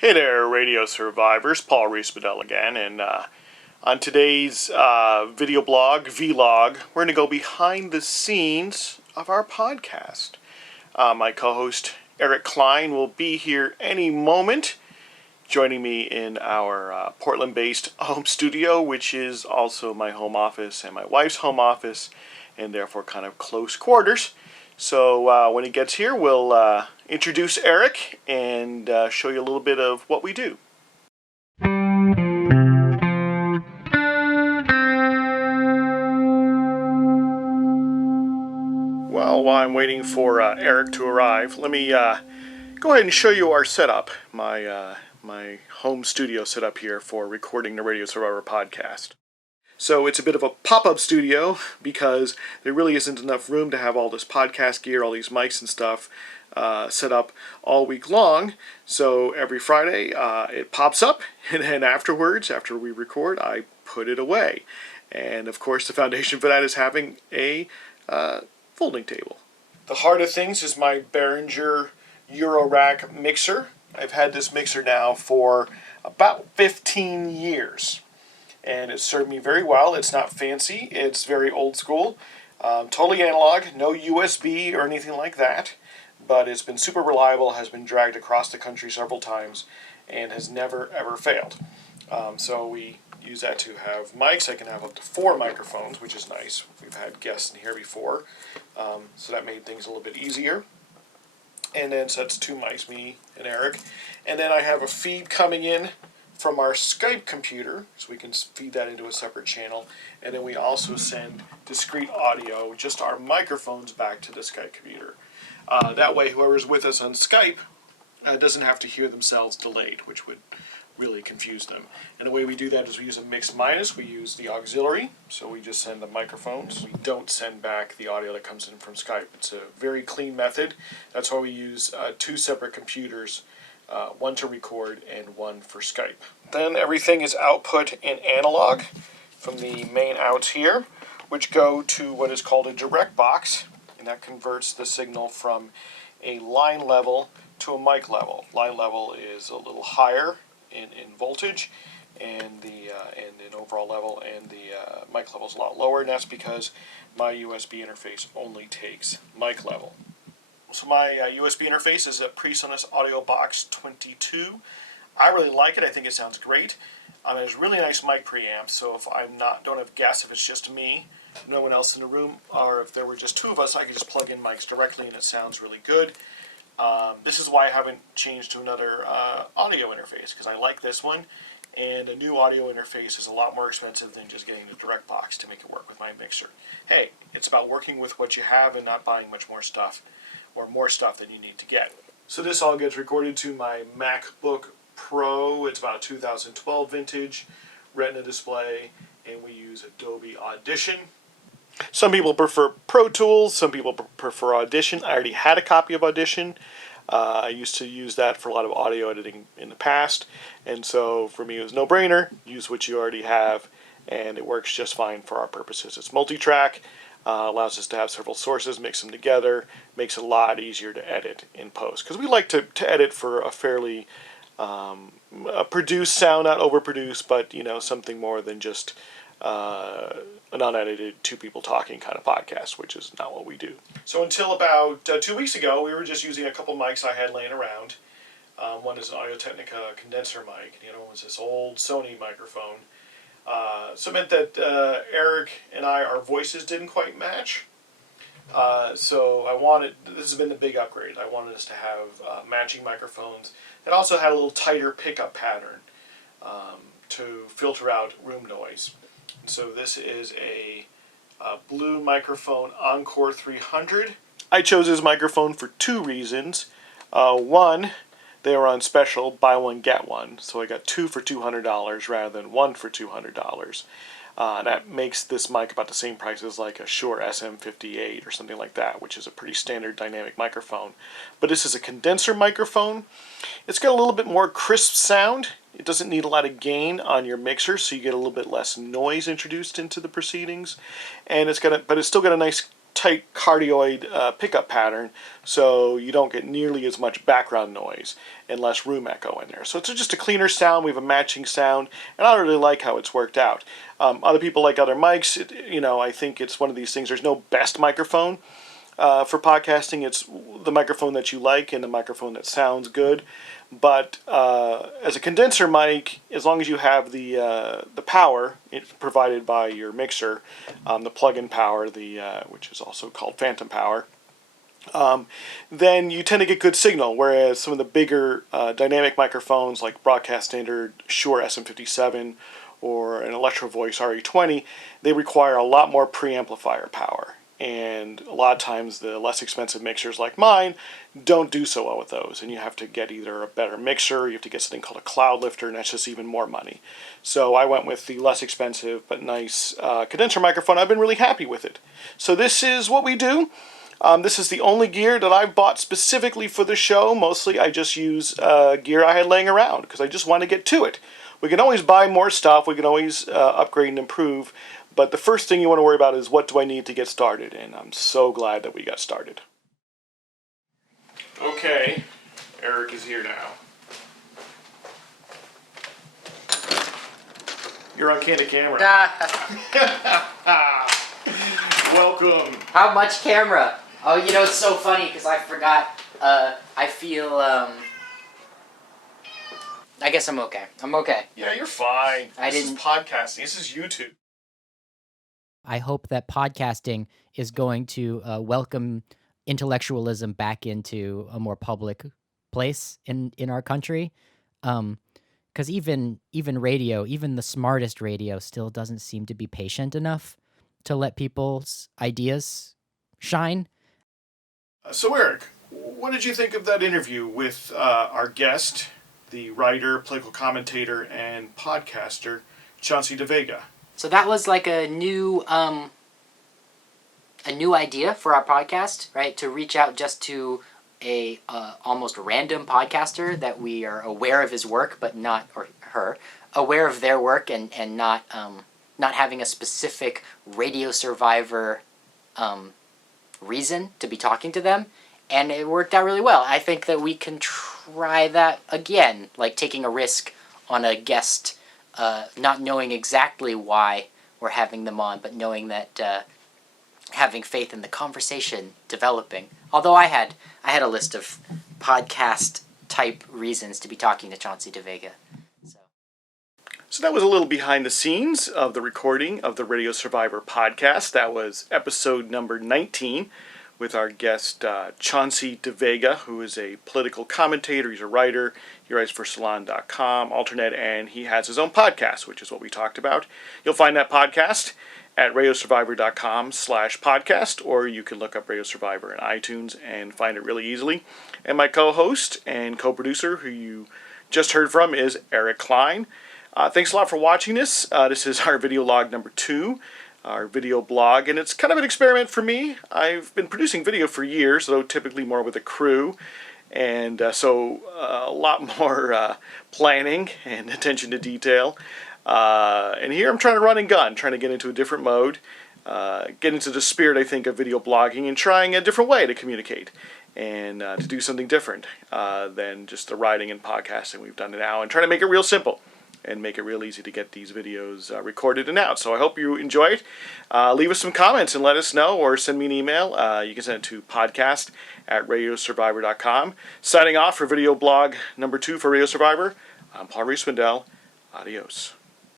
Hey there, radio survivors. Paul Rees-Bedell again, and on today's video blog, vlog, we're going to go behind the scenes of our podcast. My co-host Eric Klein will be here any moment, joining me in our Portland-based home studio, which is also my home office and my wife's home office, and therefore kind of close quarters. So when he gets here, we'll introduce Eric and show you a little bit of what we do. Well, while I'm waiting for Eric to arrive, let me go ahead and show you our setup, my home studio setup here for recording the Radio Survivor podcast. So it's a bit of a pop-up studio because there really isn't enough room to have all this podcast gear, all these mics and stuff set up all week long. So every Friday it pops up, and then afterwards, after we record, I put it away. And of course the foundation for that is having a folding table. The heart of things is my Behringer Eurorack mixer. I've had this mixer now for about 15 years. And it served me very well. It's not fancy. It's very old school. Totally analog. No USB or anything like that. But it's been super reliable, has been dragged across the country several times, and has never, ever failed. So we use that to have mics. I can have up to 4 microphones, which is nice. We've had guests in here before. So that made things a little bit easier. And then, so that's 2 mics, me and Eric. And then I have a feed coming in from our Skype computer, so we can feed that into a separate channel, and then we also send discrete audio, just our microphones, back to the Skype computer. That way whoever's with us on Skype doesn't have to hear themselves delayed, which would really confuse them. And the way we do that is we use a mix minus. We use the auxiliary, so we just send the microphones. We don't send back the audio that comes in from Skype. It's a very clean method. That's why we use 2 separate computers, one to record and one for Skype. Then everything is output in analog from the main outs here, which go to what is called a direct box, and that converts the signal from a line level to a mic level. Line level is a little higher in voltage, and in overall level, and the mic level is a lot lower, and that's because my USB interface only takes mic level. So my USB interface is a PreSonus Audio Box 22. I really like it. I think it sounds great. It's a really nice mic preamp, so if don't have guests, if it's just me, no one else in the room, or if there were just 2 of us, I could just plug in mics directly and it sounds really good. This is why I haven't changed to another audio interface, because I like this one, and a new audio interface is a lot more expensive than just getting the direct box to make it work with my mixer. Hey, it's about working with what you have and not buying much more stuff, or more stuff than you need to get. So this all gets recorded to my MacBook Pro. It's about a 2012 vintage Retina display, and we use Adobe Audition. Some people prefer Pro Tools, some people prefer Audition. I already had a copy of Audition. I used to use that for a lot of audio editing in the past, and so for me it was no-brainer. Use what you already have, and it works just fine for our purposes. It's multi-track. Allows us to have several sources, mix them together, makes it a lot easier to edit in post. Because we like to edit for a fairly a produced sound, not overproduced, but something more than just an unedited 2 people talking kind of podcast, which is not what we do. So until about 2 weeks ago, we were just using a couple mics I had laying around. One is an Audio-Technica condenser mic, and the other one was this old Sony microphone. So it meant that Eric and our voices didn't quite match. So this has been the big upgrade. I wanted us to have matching microphones that also had a little tighter pickup pattern to filter out room noise. And so this is a Blue Microphone Encore 300. I chose this microphone for 2 reasons. One, they were on special, buy one, get one. So I got 2 for $200 rather than 1 for $200. That makes this mic about the same price as like a Shure SM58 or something like that, which is a pretty standard dynamic microphone. But this is a condenser microphone. It's got a little bit more crisp sound. It doesn't need a lot of gain on your mixer, so you get a little bit less noise introduced into the proceedings. And but it's still got a nice tight cardioid pickup pattern, so you don't get nearly as much background noise and less room echo in there. So it's just a cleaner sound. We have a matching sound, and I really like how it's worked out. Other people like other mics. I think it's one of these things. There's no best microphone for podcasting. It's the microphone that you like and the microphone that sounds good. But as a condenser mic, as long as you have the power provided by your mixer, the plug-in power, which is also called phantom power, then you tend to get good signal. Whereas some of the bigger dynamic microphones like Broadcast Standard Shure SM57 or an Electro Voice RE20, they require a lot more preamplifier power. And a lot of times the less expensive mixers like mine don't do so well with those. And you have to get either a better mixer, or you have to get something called a cloud lifter, and that's just even more money. So I went with the less expensive but nice condenser microphone. I've been really happy with it. So this is what we do. This is the only gear that I've bought specifically for the show. Mostly I just use gear I had laying around because I just want to get to it. We can always buy more stuff. We can always upgrade and improve. But the first thing you want to worry about is what do I need to get started, and I'm so glad that we got started. Okay, Eric is here now. You're on Candid Camera. Welcome. How much camera? Oh, it's so funny because I forgot. I feel, I guess I'm okay. I'm okay. Yeah, you're fine. This is podcasting. This is YouTube. I hope that podcasting is going to welcome intellectualism back into a more public place in our country. Because even radio, even the smartest radio, still doesn't seem to be patient enough to let people's ideas shine. So, Eric, what did you think of that interview with our guest, the writer, political commentator, and podcaster, Chauncey DeVega? So that was like a new idea for our podcast, right? To reach out just to a almost random podcaster that we are aware of his work, but not, or her, aware of their work and not having a specific Radio Survivor reason to be talking to them. And it worked out really well. I think that we can try that again, like taking a risk on a guest, not knowing exactly why we're having them on, but knowing that having faith in the conversation developing. Although I had a list of podcast type reasons to be talking to Chauncey DeVega. So that was a little behind the scenes of the recording of the Radio Survivor podcast. That was episode number 19 with our guest Chauncey DeVega, who is a political commentator. He's a writer. He writes for Salon.com, Alternet, and he has his own podcast, which is what we talked about. You'll find that podcast at radiosurvivor.com/podcast, or you can look up Radio Survivor in iTunes and find it really easily. And my co-host and co-producer, who you just heard from, is Eric Klein. Thanks a lot for watching this. This is our video log number 2. Our video blog, and it's kind of an experiment for me. I've been producing video for years, though typically more with a crew, and so a lot more planning and attention to detail. And here I'm trying to run and gun, trying to get into a different mode, get into the spirit, I think, of video blogging, and trying a different way to communicate and to do something different than just the writing and podcasting we've done now, and trying to make it real simple and make it real easy to get these videos recorded and out. So I hope you enjoy it. Leave us some comments and let us know, or send me an email. You can send it to podcast@radiosurvivor.com. Signing off for video blog number 2 for Radio Survivor, I'm Paul Reese-Wendell. Adios.